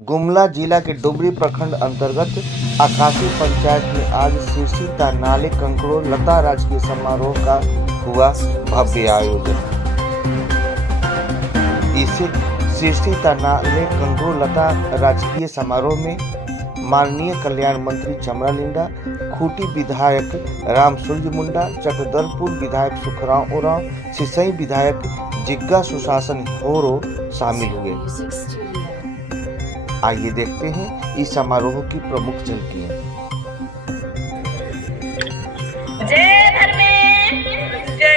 गुमला जिला के डुमरी प्रखंड अंतर्गत आकाशी पंचायत में आज शीर्षिता नाले कंकड़ों लता राजकीय समारोह का हुआ भव्य आयोजन। इसे शीर्षिता नाले कंकड़ों लता राजकीय समारोह में माननीय कल्याण मंत्री चमरा लिंडा, खूंटी विधायक राम सूर्यमुंडा, चक्रधरपुर विधायक सुखराम ओरांव, सिसई विधायक जिग्गा सुशासन होरो शामिल हुए। आइए देखते हैं इस समारोह की प्रमुख झलकियां। जय धर्मेंद्र जय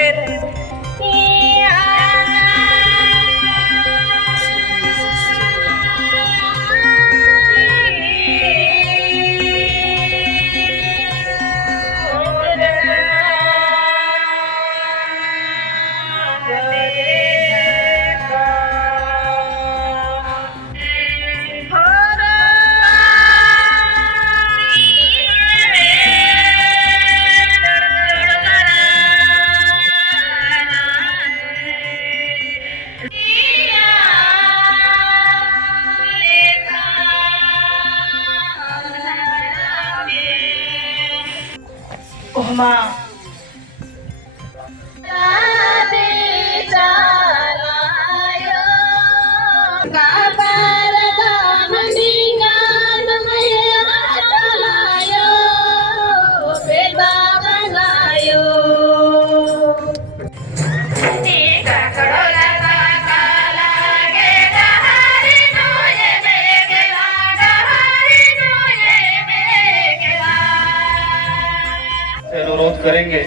अनुरोध करेंगे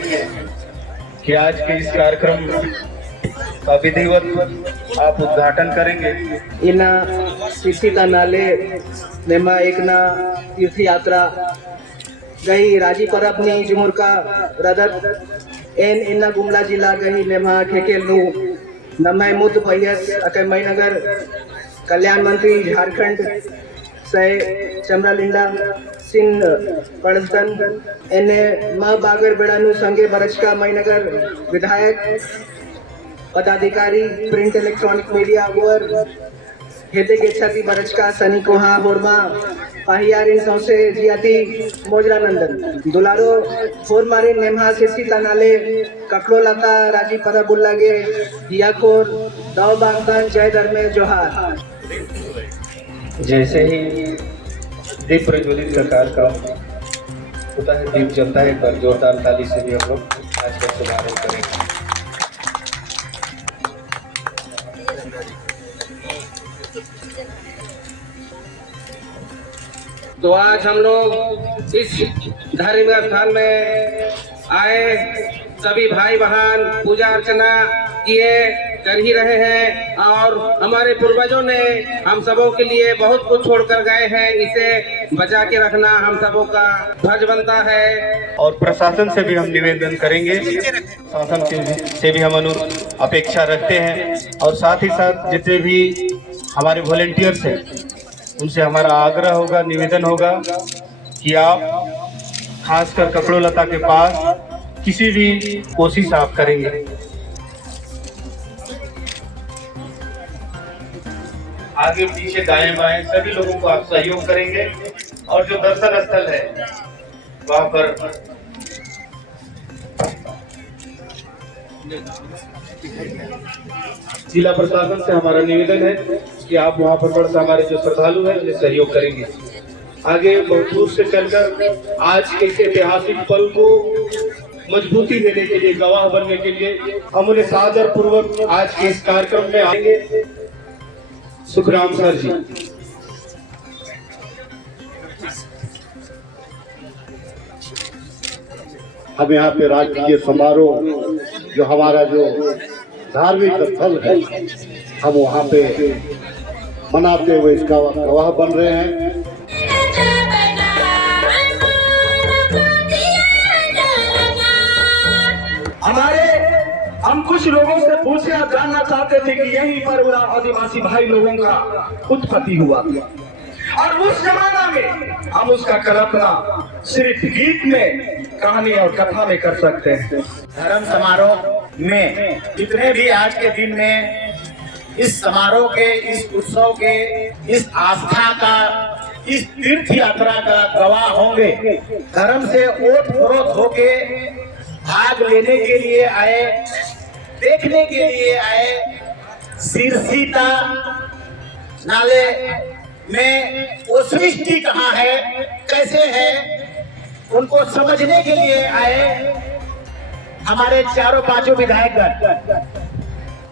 कि आज के इस कार्यक्रम का विधिवत आप उद्घाटन करेंगे। इना शीर्षिता नाले नेमा एक ना तीर्थ यात्रा गई राजी परब नी जुमुर का रदत एन इना गुमला जिला गई नेमा खेकेल नु नमय मुद पहियस अकय मईनगर कल्याण मंत्री झारखंड से चमरा लिंडा सिंह पड़तन एने माँ बागर बेड़ानु संगे बरचका मईनगर विधायक पदाधिकारी प्रिंट इलेक्ट्रॉनिक मीडिया वर हेते के छती बरचका सनी कोहा होरमा पाहियारिन सौसे जियाती मोजरा नंदन दुलारो फोरमारिन नेमहा शीर्षिता नाले ककड़ो लता राजी परबुल्ला गे हियाखोर दाव बागदान जय धर्मे जोहार। जैसे ही दीप प्रज्वलित का कार्यक्रम होता है, दीप जलता है, पर जोरदार ताली से भी हम लोग आज का शुभारंभ करेंगे। तो आज हम लोग इस धार्मिक स्थान में आए, सभी भाई बहन पूजा अर्चना किए कर ही रहे हैं और हमारे पूर्वजों ने हम सबों के लिए बहुत कुछ छोड़कर गए हैं। इसे बचा के रखना हम सबों का फर्ज बनता है। और प्रशासन से भी हम निवेदन करेंगे, शासन से भी हम अपेक्षा रखते हैं और साथ ही साथ जितने भी हमारे वॉलेंटियर्स हैं उनसे हमारा आग्रह होगा, निवेदन होगा कि आप खासकर ककड़ो लता के पास किसी भी कोशिश आप करेंगे, आगे पीछे दाएं बाएं सभी लोगों को आप सहयोग करेंगे और जो दर्शन स्थल है वहां पर जिला प्रशासन से हमारा निवेदन है कि आप वहां पर बड़ा हमारे जो श्रद्धालु हैं उन्हें सहयोग करेंगे। आगे बहुत दूर से चलकर आज के इस ऐतिहासिक पल को मजबूती देने के लिए, गवाह बनने के लिए हम उन्हें सादर पूर्वक आज के इस कार्यक्रम में आएंगे। सुखराम सर जी, हम यहाँ पे राजकीय समारोह जो हमारा जो धार्मिक स्थल है हम वहाँ पे मनाते हुए इसका गवाह बन रहे हैं। हम कुछ लोगों से पूछे और जानना चाहते थे कि यहीं पर आदिवासी भाई लोगों का उत्पत्ति हुआ और उस जमाना में हम उसका कल्पना सिर्फ गीत में, कहानी और कथा में कर सकते हैं। धर्म समारोह में जितने भी आज के दिन में इस समारोह के, इस उत्सव के इस आस्था का, इस तीर्थ यात्रा का गवाह होंगे। धर्म से ओत-प्रोत होके भाग लेने के लिए आए, देखने के लिए आए। सिरसीता नाले में वो सृष्टि कहाँ है, कैसे है, उनको समझने के लिए आए हमारे चारों पांचों विधायकगण।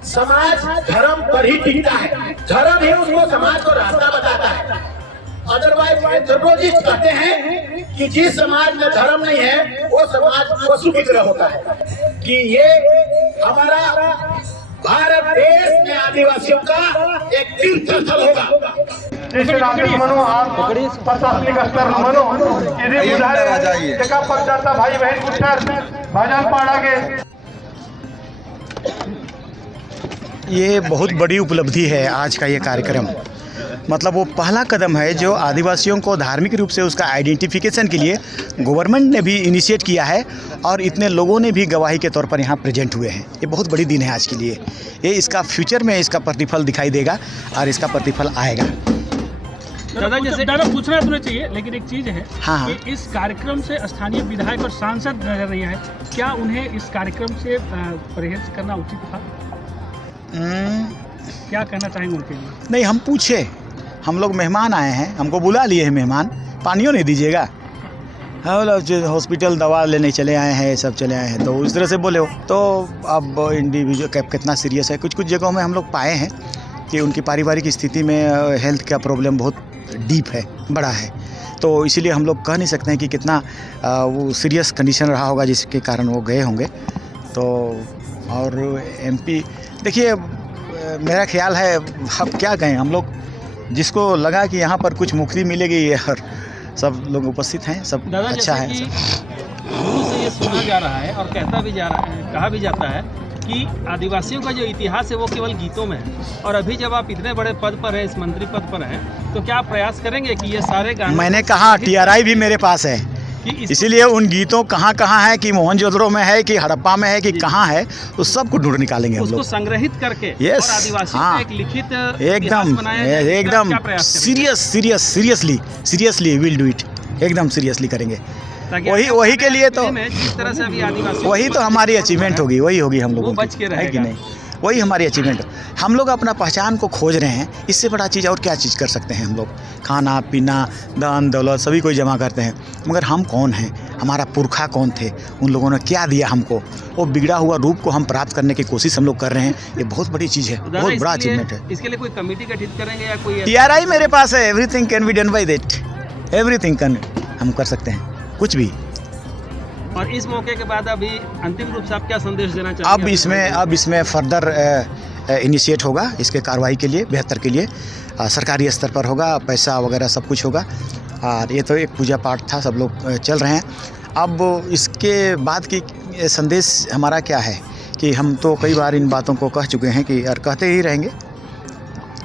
समाज धर्म पर ही टिकता है, धर्म ही उसको समाज को रास्ता बताता है। अदरवाइज एंथ्रोपोलॉजिस्ट कहते हैं कि जिस समाज में धर्म नहीं है वो समाज पशु की तरह होता है। कि ये हमारा भारत देश में आदिवासियों का एक तीर्थ स्थल होगा। जैसे राकेश मनो आप प्रशासनिक स्तर मनो यदि जगह पर जाता भाई बहन पुत्र भाजन पाड़ा के। ये बहुत बड़ी उपलब्धि है आज का ये कार्यक्रम। मतलब वो पहला कदम है जो आदिवासियों को धार्मिक रूप से उसका आइडेंटिफिकेशन के लिए गवर्नमेंट ने भी इनिशिएट किया है और इतने लोगों ने भी गवाही के तौर पर यहाँ प्रेजेंट हुए हैं। ये बहुत बड़ी दिन है आज के लिए। ये इसका फ्यूचर में इसका प्रतिफल दिखाई देगा और इसका प्रतिफल आएगा। दादा जैसे दादा पूछना तो नहीं चाहिए, लेकिन एक चीज़ है हाँ। कि इस कार्यक्रम से स्थानीय विधायक और सांसद नजर नहीं आए, क्या उन्हें इस कार्यक्रम से परहेज करना उचित था? क्या कहना चाहेंगे उनके लिए? नहीं, हम पूछे, हम लोग मेहमान आए हैं, हमको बुला लिए हैं मेहमान, पानियों नहीं दीजिएगा। हाँ, जो हॉस्पिटल दवा लेने चले आए हैं, सब चले आए हैं, तो उस तरह से बोले हो। तो अब इंडिविजुअल कितना सीरियस है, कुछ कुछ जगहों में हम लोग पाए हैं कि उनकी पारिवारिक स्थिति में हेल्थ का प्रॉब्लम बहुत डीप है, बड़ा है। तो इसीलिए हम लोग कह नहीं सकते हैं कि कितना वो सीरियस कंडीशन रहा होगा जिसके कारण वो गए होंगे। तो और एमपी देखिए, मेरा ख्याल है, अब क्या कहें, हम लोग जिसको लगा कि यहाँ पर कुछ मुक्ति मिलेगी और सब लोग उपस्थित हैं, सब अच्छा है। शुरू से ये सुना जा रहा है और कहता भी जा रहा है, कहा भी जाता है कि आदिवासियों का जो इतिहास है वो केवल गीतों में है। और अभी जब आप इतने बड़े पद पर हैं, इस मंत्री पद पर हैं, तो क्या आप प्रयास करेंगे कि ये सारे गाने? मैंने कहा TRI भी मेरे पास है, इसीलिए उन गीतों कहाँ है कि मोहनजोदड़ो में है कि हड़प्पा में है कि कहाँ है, उस सब को ढूंढ निकालेंगे हम लोग। उसको संग्रहित करके यस, और आदिवासियों हाँ, को एक लिखित एकदम सीरियसली विल डू इट, एकदम सीरियसली करेंगे। वही के लिए तो जिस तरह से अभी आदिवासी वही तो हमारी अचीवमेंट होगी, वही होगी हम लोगों बच के की, है कि रहेगा। नहीं? वही हमारी अचीवमेंट। हम लोग अपना पहचान को खोज रहे हैं, इससे बड़ा चीज़ और क्या चीज़ कर सकते हैं हम लोग? खाना पीना, दान दौलत सभी कोई जमा करते हैं, मगर हम कौन हैं, हमारा पुरखा कौन थे, उन लोगों ने क्या दिया हमको, वो बिगड़ा हुआ रूप को हम प्राप्त करने की कोशिश हम लोग कर रहे हैं। ये बहुत बड़ी चीज़ है, बहुत बड़ा अचीवमेंट है। इसके लिए कोई कमेटी गठित करेंगे या कोई? TRI मेरे पास है, everything can be done by that, everything can, हम कर सकते हैं कुछ भी। और इस मौके के बाद अभी अंतिम रूप से आप क्या संदेश देना चाहेंगे? अब इसमें फर्दर इनिशिएट होगा, इसके कार्रवाई के लिए, बेहतर के लिए सरकारी स्तर पर होगा, पैसा वगैरह सब कुछ होगा। और ये तो एक पूजा पाठ था, सब लोग चल रहे हैं। अब इसके बाद की संदेश हमारा क्या है कि हम तो कई बार इन बातों को कह चुके हैं कि और कहते ही रहेंगे।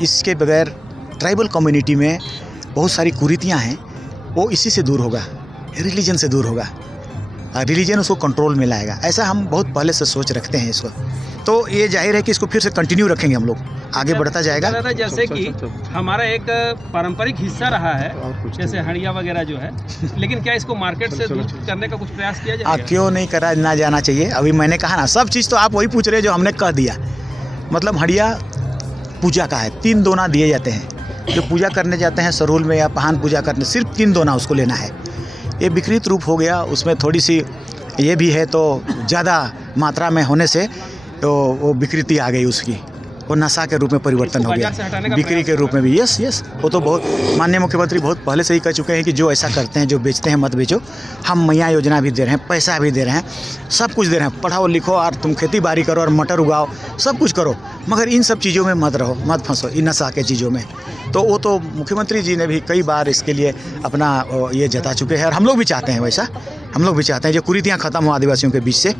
इसके बगैर ट्राइबल कम्युनिटी में बहुत सारी कुरीतियाँ हैं, वो इसी से दूर होगा, रिलीजन से दूर होगा, रिलीजन उसको कंट्रोल में लाएगा। ऐसा हम बहुत पहले से सोच रखते हैं इसको, तो ये जाहिर है कि इसको फिर से कंटिन्यू रखेंगे, हम लोग आगे बढ़ता जाएगा। जैसे कि हमारा एक पारंपरिक हिस्सा रहा है, जैसे हड़िया वगैरह जो है, लेकिन क्या इसको मार्केट से दूर करने का कुछ प्रयास किया जाएगा? क्यों नहीं करा ना जाना चाहिए? अभी मैंने कहा ना, सब चीज़ तो आप वही पूछ रहे जो हमने कह दिया। मतलब हड़िया पूजा का है, 3 दोना दिए जाते हैं। जो पूजा करने जाते हैं सरोल में या पहान पूजा करने, सिर्फ 3 दोना उसको लेना है। ये विकृत रूप हो गया, उसमें थोड़ी सी ये भी है, तो ज़्यादा मात्रा में होने से तो वो विकृति आ गई उसकी, वो नशा के रूप में परिवर्तन हो गया, बिक्री के रूप में भी। यस, वो तो बहुत माननीय मुख्यमंत्री बहुत पहले से ही कह चुके हैं कि जो ऐसा करते हैं, जो बेचते हैं, मत बेचो। हम मैया योजना भी दे रहे हैं, पैसा भी दे रहे हैं, सब कुछ दे रहे हैं, पढ़ाओ लिखो और तुम खेती बाड़ी करो और मटर उगाओ, सब कुछ करो, मगर इन सब चीज़ों में मत रहो, मत फंसो इन नशा के चीज़ों में। तो वो तो मुख्यमंत्री जी ने भी कई बार इसके लिए अपना ये जता चुके हैं, और हम लोग भी चाहते हैं वैसा, हम लोग भी चाहते हैं जो कुरीतियाँ ख़त्म हो आदिवासियों के बीच से,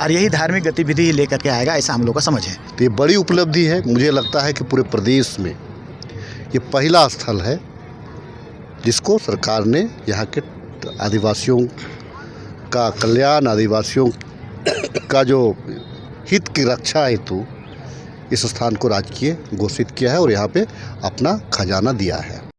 और यही धार्मिक गतिविधि लेकर के आएगा, ऐसा हम लोग का समझ है। तो ये बड़ी उपलब्धि है। मुझे लगता है कि पूरे प्रदेश में ये पहला स्थल है जिसको सरकार ने यहाँ के आदिवासियों का कल्याण, आदिवासियों का जो हित की रक्षा हेतु इस स्थान को राजकीय घोषित किया है और यहाँ पे अपना खजाना दिया है।